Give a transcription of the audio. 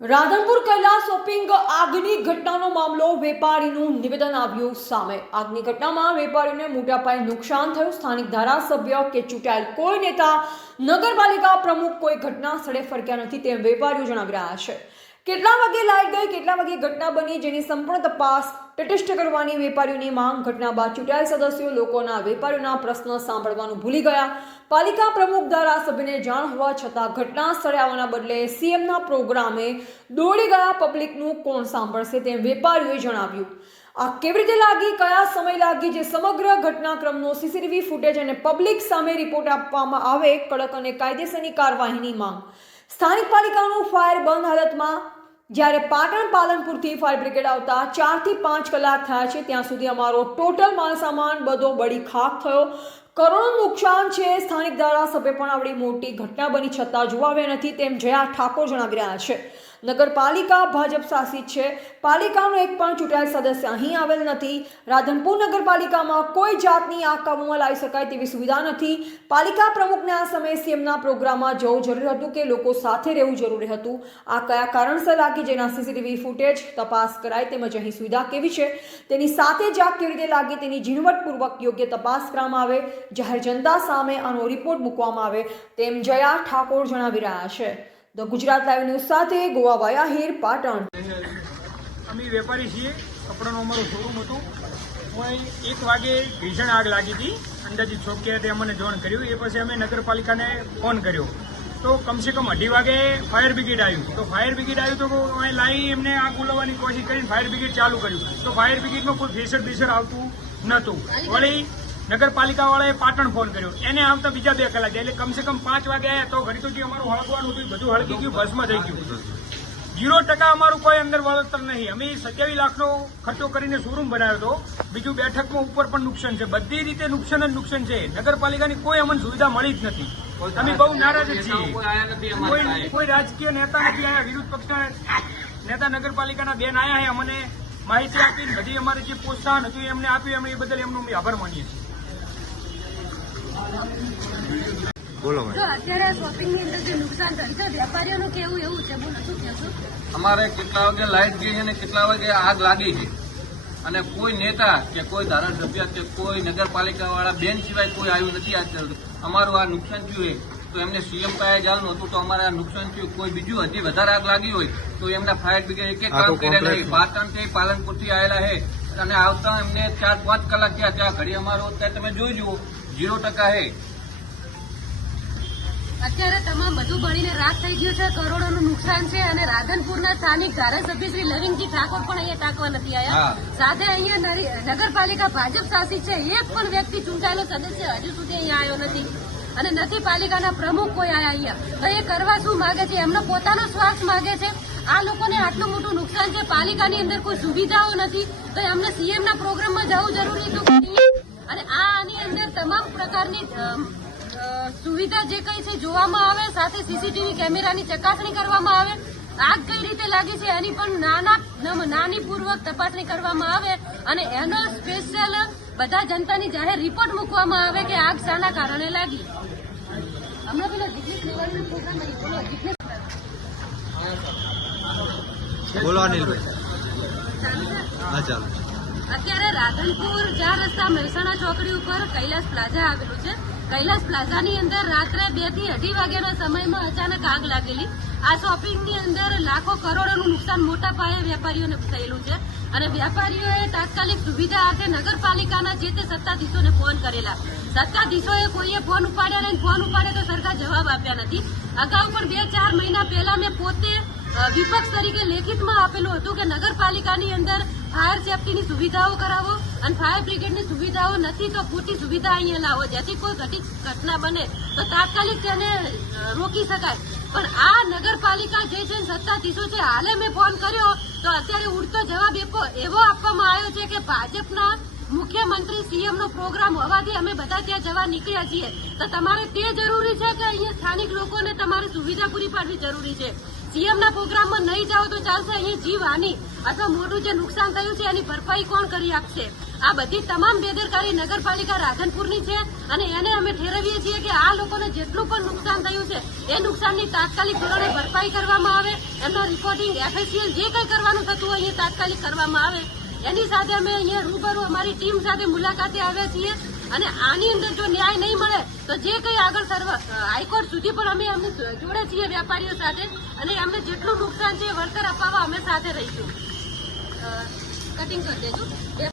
Radhanpur Kailash shopping આગની ઘટનાનો મામલો વેપારીનું નિવેદન આવ્યું સામે। આગની ઘટનામાં વેપારીઓને મોટા પાયે નુકસાન થયું। સ્થાનિક ધારાસભ્ય કે ચૂંટાયેલ કોઈ નેતા, નગરપાલિકા પ્રમુખ કોઈ ઘટના સ્થળે ફરક્યા નથી તેમ વેપારીઓ જણાવી રહ્યા છે। કેટલા વાગે લાઈટ ગઈ, કેટલા વાગે ઘટના બની, જેની સંપૂર્ણ તપાસ તટસ્થ કરવાની વેપારીઓની માંગ। ઘટના બાદ ચૂંટાયેલ સદસ્યો લોકોના વેપારીઓના પ્રશ્ન સાંભળવાનું ભૂલી ગયા। પાલિકા પ્રમુખ ધારાસભ્યને જાણ હોવા છતાં ઘટના સ્થળે આવવાના બદલે સીએમના પ્રોગ્રામે દોડી ગયા। પબ્લિકનું કોણ સાંભળશે તેમ વેપારીઓએ જણાવ્યું। આ કેવી રીતે લાગી, કયા સમય લાગી, જે સમગ્ર ઘટનાક્રમનો સીસીટીવી ફૂટેજ અને પબ્લિક સામે રિપોર્ટ આપવામાં આવે। કડક અને કાયદેસરની કાર્યવાહીની માંગ। સ્થાનિક પાલિકાનું ફાયર બંધ હાલતમાં, જ્યારે પાટણ પાલનપુરથી ફાયર બ્રિગેડ આવતા 4 થી 5 કલાક થયા છે। ત્યાં સુધી અમારો ટોટલ માલસામાન બધો બળી ખાખ થયો। કરોડોનું નુકસાન છે। સ્થાનિક ધારાસભ્ય પણ આવડી મોટી ઘટના બની છતાં જોવા આવ્યા નથી તેમ જયા ઠાકોર જણાવી રહ્યા છે। નગરપાલિકા ભાજપ શાસિત છે। પાલિકાનો એક પણ ચૂંટાયેલ સદસ્ય અહીં આવેલ નથી। રાધનપુર નગરપાલિકામાં કોઈ જાતની આગ કાબૂમાં લાવી શકાય તેવી સુવિધા નથી। પાલિકા પ્રમુખને આ સમયે સીએમના પ્રોગ્રામમાં જવું જરૂરી હતું કે લોકો સાથે રહેવું જરૂરી હતું? આ કયા કારણસર લાગી, જેના સીસીટીવી ફૂટેજ તપાસ કરાય, તેમજ અહીં સુવિધા કેવી છે તેની સાથે જ આગ કેવી રીતે લાગી તેની ઝીણવટપૂર્વક યોગ્ય તપાસ કરવામાં આવે। જાહેર જનતા સામે આનો રિપોર્ટ મૂકવામાં આવે તેમ જયા ઠાકોર જણાવી રહ્યા છે। ધ ગુજરાત લાઈવ ન્યૂઝ સાથે ગોવાભાઈ આહિર, પાટણ। અમે વેપારી છીએ, કપડાનું અમારું શોરૂમ હતું। હું 1 વાગે ભીષણ આગ લાગી હતી। અંદાજિત ચોકીએ અમને જાણ કર્યું। એ પછી અમે નગરપાલિકાને ફોન કર્યો તો કમસે કમ 2:30 વાગે ફાયર બ્રિગેડ આવ્યું। તો ફાયર બ્રિગેડ આવ્યું તો અહીં લાવી એમને આગ બોલાવવાની કોશિશ કરીને ફાયર બ્રિગેડ ચાલુ કર્યું। તો ફાયર બ્રિગેડમાં કોઈ પ્રેશર આવતું નહોતું। વળી નગરપાલિકાવાળાએ પાટણ ફોન કર્યો, એને આવતા બીજા 2 કલાક, એટલે કમસે કમ 5 વાગે આવ્યા તો ઘડી તો જે અમારું હળગવાનું હતું બધું હળગી ગયું, ભસ્મ થઈ ગયું। 0% અમારું કોઈ અંદર વળતર નહીં। અમે 27 લાખનો ખર્ચો કરીને શોરૂમ બનાવ્યો હતો। બીજું બેઠકમાં ઉપર પણ નુકસાન છે, બધી રીતે નુકસાન જ નુકસાન છે। નગરપાલિકાની કોઈ અમને સુવિધા મળી જ નથી। અમે બહુ નારાજ છીએ। કોઈ રાજકીય નેતા નથી આવ્યા, વિરોધ પક્ષના નેતા નગરપાલિકાના બેન આવ્યા છે, અમને માહિતી આપીને બધી અમારે જે પ્રોત્સાહન હતું એમને આપ્યું। અમે એ બદલ એમનો અમે આભાર માનીએ છીએ। બોલો તો અત્યારે શોપિંગની અંદર જે નુકસાન થયું છે, વેપારીઓનું કેવું એવું છે, બોલો શું કહેશો? અમારે કેટલા વાગે લાઇટ ગઈ અને કેટલા વાગે આગ લાગી છે, અને કોઈ નેતા કે કોઈ ધારાસભ્ય કે કોઈ નગરપાલિકા વાળા બેન સિવાય કોઈ આવ્યું નથી આજ સુધી। અમારું આ નુકસાન થયું તો એમને સીએમ પાસે જવાનું હતું, તો અમારે આ નુકસાન થયું। કોઈ બીજું હજી વધારે આગ લાગી હોય તો એમના ફાયર બ્રિગેડ એક કામ કર્યા નહીં। પાટણથી પાલનપુરથી આવેલા છે અને આવતા એમને 4-5 કલાક થયા। ત્યાં ઘડી અમારો અત્યારે તમે જોઈ જુઓ 0% છે। અત્યારે તમામ બધું બળીને રાખ થઈ ગયું છે, કરોડોનું નુકસાન છે, અને રાધનપુરના સ્થાનિક ધારાસભ્ય શ્રી લવિંગજી ઠાકોર પણ અહીંયા ટાંકવા નથી આવ્યા। સાથે અહીંયા નગરપાલિકા ભાજપ શાસિત છે, એક પણ વ્યક્તિ ચૂંટાયેલો સદસ્ય હજુ સુધી અહીંયા આવ્યો નથી, અને નથી પાલિકાના પ્રમુખ કોઈ આવ્યા અહીંયા। તો એ કરવા શું માગે છે? એમનો પોતાનો સ્વાર્થ માગે છે। આ લોકોને આટલું મોટું નુકસાન છે, પાલિકાની અંદર કોઈ સુવિધાઓ નથી, તો એમને સીએમના પ્રોગ્રામમાં જવું જરૂરી હતું। અને આની અંદર તમામ પ્રકારની સુવિધા જે કઈ છે જોવામાં આવે, સાથે સીસીટીવી કેમેરાની ચકાસણી કરવામાં આવે। આગ કઈ રીતે લાગી છે એની પણ નાની પૂર્વક તપાસણી કરવામાં આવે, અને એનો સ્પેશિયલ બધા જનતાની જાહેર રિપોર્ટ મૂકવામાં આવે કે આગ શાના કારણે લાગી। હમણાં પેલા જિગ્નેશ મેવાડીનો પ્રોગ્રામ બોલો, જિગ્નેશ બોલો અનિલભાઈ। હા ચાલો। અત્યારે રાધનપુર 4 રસ્તા મહેસાણા ચોકડી ઉપર કૈલાસ પ્લાઝા આવેલું છે। કૈલાસ પ્લાઝાની અંદર રાત્રે 2 થી 2:30 વાગ્યાના સમયમાં અચાનક આગ લાગેલી। આ શોપિંગની અંદર લાખો કરોડોનું નુકસાન મોટા પાયે વેપારીઓને થયેલું છે, અને વેપારીઓએ તાત્કાલિક સુવિધા અર્થે નગરપાલિકાના જે તે સત્તાધીશોને ફોન કરેલા। સત્તાધીશોએ કોઈએ ફોન ઉપાડ્યા નહીં, ફોન ઉપાડે તો સરકાર જવાબ આપ્યા નથી। અગાઉ પણ 2-4 મહિના પહેલા મેં પોતે વિપક્ષ તરીકે લેખિતમાં આપેલું હતું કે નગરપાલિકાની અંદર ફાયર સેફટીની સુવિધાઓ કરાવો, અને ફાયર બ્રિગેડની સુવિધાઓ નથી તો પૂરતી સુવિધા અહીંયા લાવો, જેથી કોઈ ઘટના બને તો તાત્કાલિક તેને રોકી શકાય। પણ આ નગરપાલિકા જે છે સત્તાધીશો છે, હાલે મેં ફોન કર્યો તો અત્યારે ઉડતો જવાબ એવો આપવામાં આવ્યો છે કે ભાજપના મુખ્યમંત્રી સીએમનો પ્રોગ્રામ હોવાથી અમે બધા ત્યાં જવા નીકળ્યા છીએ। તો તમારે તે જરૂરી છે કે અહીંયા સ્થાનિક લોકોને તમારે સુવિધા પૂરી પાડવી જરૂરી છે। સીએમના પ્રોગ્રામમાં નહીં જાઓ તો ચાલશે, અહીંયા જીવહાની અથવા મોટું જે નુકસાન થયું છે એની ભરપાઈ કોણ કરી આપશે? આ બધી તમામ બેદરકારી નગરપાલિકા રાધનપુરની છે અને એને અમે ઠેરવીએ છીએ કે આ લોકોને જેટલું પણ નુકસાન થયું છે એ નુકસાનની તાત્કાલિક ધોરણે ભરપાઈ કરવામાં આવે, એમનો રિપોર્ટિંગ FACL જે કંઈ કરવાનું થતું હોય એ તાત્કાલિક કરવામાં આવે. એની સાથે અમે અહીંયા રૂબરૂ અમારી ટીમ સાથે મુલાકાતે આવ્યા છીએ અને આની અંદર જો ન્યાય નહીં મળે તો જે કંઈ આગળ હાઈકોર્ટ સુધી પણ અમે એમની જોડે છીએ વેપારીઓ સાથે અને એમને જેટલું નુકસાન છે એ વળતર અપાવવા અમે સાથે રહીશું. કટિંગ કરી દેજો.